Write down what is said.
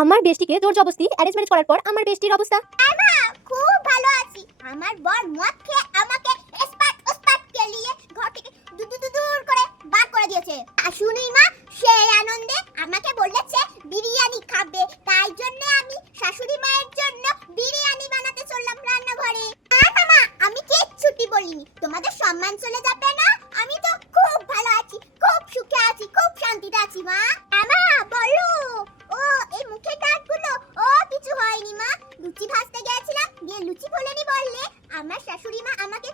আমার বেস্টিকে জোর জবরদস্তি অ্যারেঞ্জ ম্যারেজ করার পর আমার বেস্টির অবস্থা। মা খুব ভালো আছি। আমার বর মদ খেয়ে আমাকে এসপাট কেলিয়ে ঘর থেকে দূর করে বার করে দিয়েছে। শুনি মা সেই আনন্দে আমাকে বলেছে বিরিয়ানি খাবে, তাই জন্য আমি শাশুড়ি মায়ের জন্য বিরিয়ানি বানাতে চললাম রান্নাঘরে। মা আমি কিচ্ছুটি বলিনি, তোমাদের সম্মান চলে যাবে না? আমি তো খুব ভালো আছি, খুব সুখে আছি, খুব শান্তিতে আছি মা। মা বলো। ও এই মুখের দাগগুলো, ও কিছু হয়নি মা। লুচি ভাজতে গেছিলাম, দিয়ে লুচি ফোলেনি বললে আমার শাশুড়ি মা আমাকে